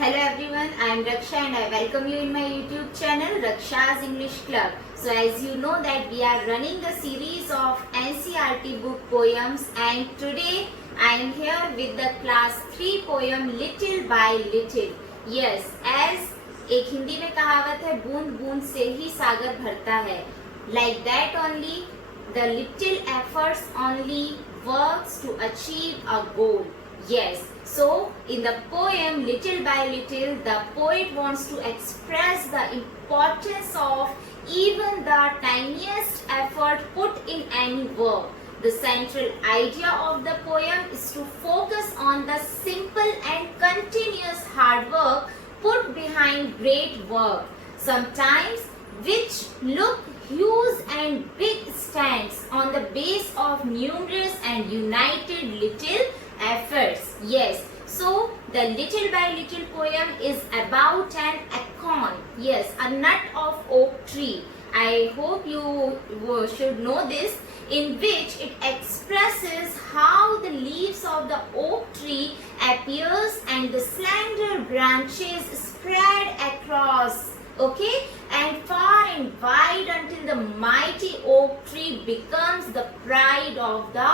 Hello everyone, I am Raksha and I welcome you in my YouTube channel Raksha's English Club. So as you know that we are running the series of NCERT book poems and today I am here with the class 3 poem Little by Little. Yes, as एक हिंदी में कहावत है बूंद बूंद से ही सागर भरता है. Like that only the little efforts only works to achieve a goal. Yes, so in the poem Little by Little, the poet wants to express the importance of even the tiniest effort put in any work. The central idea of the poem is to focus on the simple and continuous hard work put behind great work, sometimes which look huge and big stands on the base of numerous and united little efforts. Yes, so the Little by Little poem is about an acorn. Yes, a nut of oak tree. I hope you should know this, in which it expresses how the leaves of the oak tree appears and the slender branches spread across, okay, and far and wide until the mighty oak tree becomes the pride of the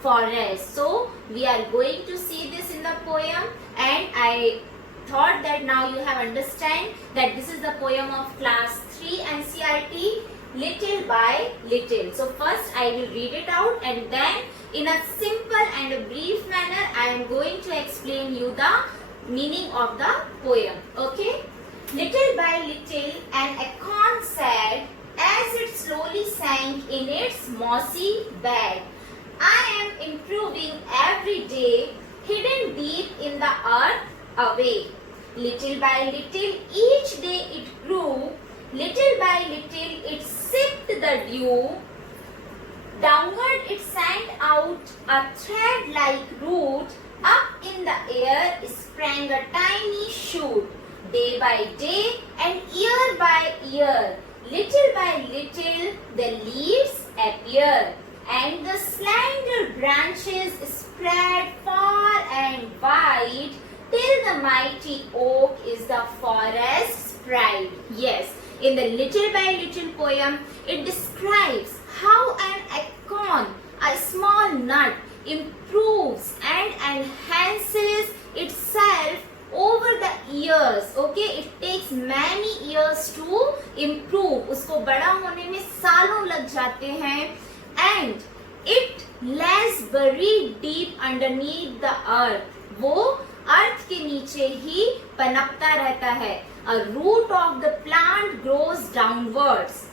forest. So we are going to see this in the poem, and I thought that now you have understand that this is the poem of class 3 NCERT Little by Little. So first I will read it out and then in a simple and a brief manner I am going to explain you the meaning of the poem. Okay? Little by little an acorn sat as it slowly sank in its mossy bed. I am improving every day, hidden deep in the earth away. Little by little each day it grew, little by little it sipped the dew. Downward it sent out a thread-like root, up in the air sprang a tiny shoot. Day by day and year by year, little by little the leaves appear, and the slender branches spread far and wide, till the mighty oak is the forest's pride. Yes, in the Little by Little poem, it describes how an acorn, a small nut, improves and enhances itself over the years. Okay, it takes many years to improve. उसको बड़ा होने में सालों लग जाते हैं. And it lies buried deep underneath the earth. वो अर्थ के नीचे ही पनपता रहता है. A root of the plant grows downwards.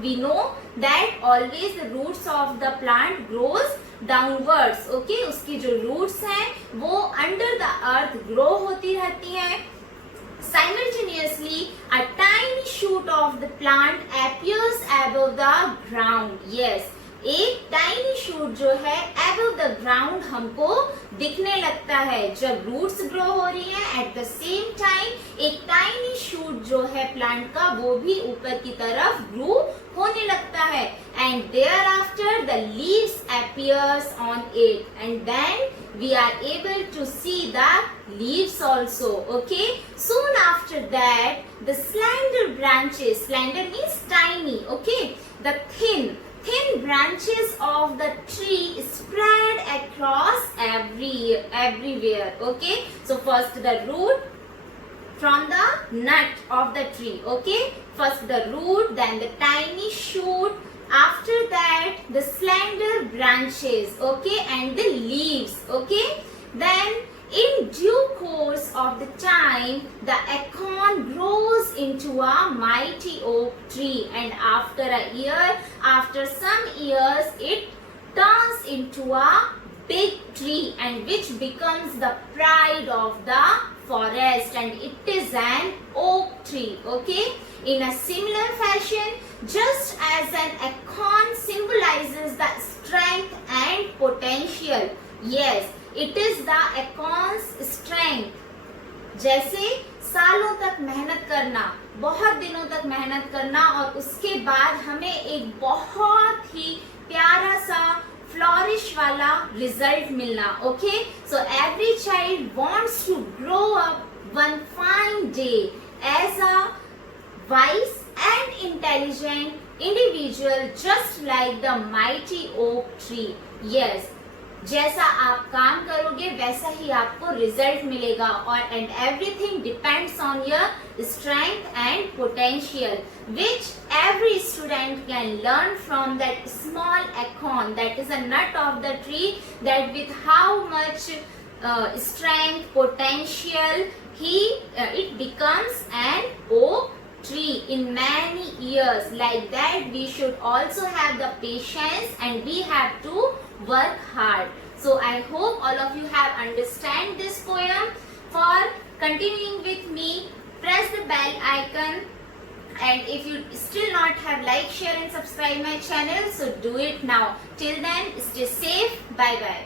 We know that always the roots of the plant grows downwards. Okay, उसकी जो roots हैं वो under the earth grow होती रहती हैं. Simultaneously, a tiny shoot of the plant appears above the ground. Yes, एक tiny shoot जो है above the ground हमको दिखने लगता है. जब roots grow हो रही हैं, at the same time एक tiny shoot जो है plant का वो भी ऊपर की तरफ grow होने लगता है. And thereafter the leaves appears on it, and then we are able to see the leaves also. Okay, soon after that the slender branches, slender means tiny, okay, the thin branches of the tree spread across everywhere. Okay, so first the root from the nut of the tree. Okay, first the root, then the tiny shoot, after that the slender branches, okay, and the leaves. Okay, then in due course of the time the acorn grows into a mighty oak tree, and after some years it turns into a big tree, and which becomes the pride of the forest, and it is an oak tree. Okay, in a similar fashion, just as an acorn symbolizes the strength and potential, yes, it is the acorn's strength. जैसे सालों तक मेहनत करना, बहुत दिनों तक मेहनत करना और उसके बाद हमें एक बहुत ही प्यारा सा फ्लोरिश वाला रिजल्ट मिलना. Okay, so every child wants to grow up one day as a wise and intelligent individual, just like the mighty oak tree. Yes, जैसा आप काम करोगे वैसा ही आपको रिजल्ट मिलेगा, और and everything depends on your strength and potential, which every student can learn from that small acorn, that is a nut of the tree, that with how much strength, potential, it becomes an oak tree in many years. Like that, we should also have the patience and we have to work hard. So I hope all of you have understand this poem. For continuing with me, press the bell icon, and if you still not have like, share and subscribe my channel, so do it now. Till then, stay safe. Bye bye.